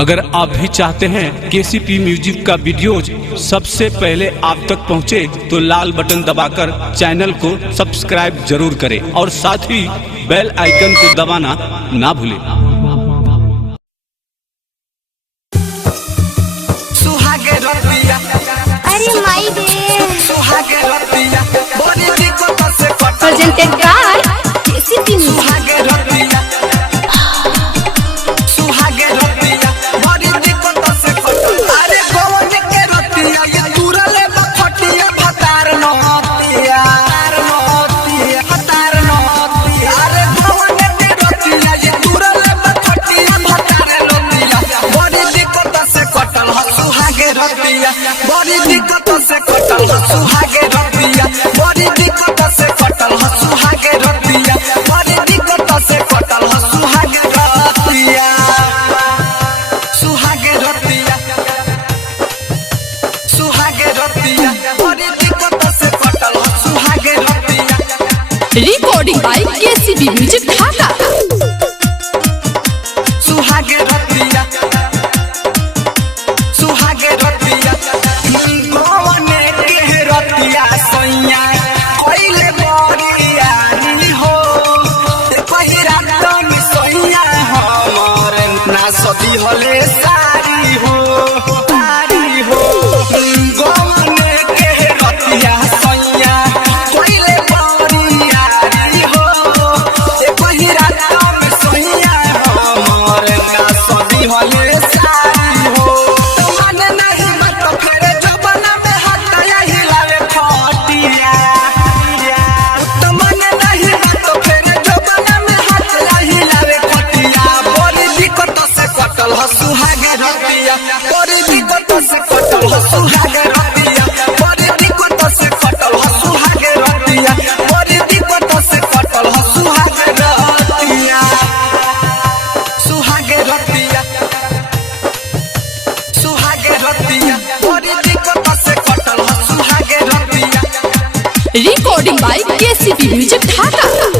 अगर आप भी चाहते हैं केसीपी म्यूजिक का वीडियोज सबसे पहले आप तक पहुंचे तो लाल बटन दबाकर चैनल को सब्सक्राइब जरूर करें और साथ ही बेल आइकन को दबाना ना भूलें। Presented by KCP Music. बड़ी दिक्कत से कटल सुहागे रतिया, बड़ी दिक्कत से कटल सुहागे रतिया, बड़ी दिक्कत से कटल सुहागे रतिया, सुहागे रतिया, सुहागे रतिया, बड़ी दिक्कत से कटल सुहागे रतिया। Recording by KCP Music Dhaka. सुहागे रतिया, सुहागे रतिया, कौने के रतिया सैया कोइले बरियारी हो, पहिरा तनी सैया हमर ना सती हले सारी हो, सारी हो। कौने के रतिया सैया कोइले बरियारी हो, पहिरा तनी सैया हमर ना सती हले सारी हो। सुहागे रतिया, बड़ी दिक्कत से कटल सुहागे रतिया, बड़ी दिक्कत से कटल सुहागे रतिया, बड़ी दिक्कत से कटल सुहागे रतिया, सुहागे रतिया, सुहागे रतिया, बड़ी दिक्कत से कटल सुहागे रतिया। Recording by KCP Music Dhaka.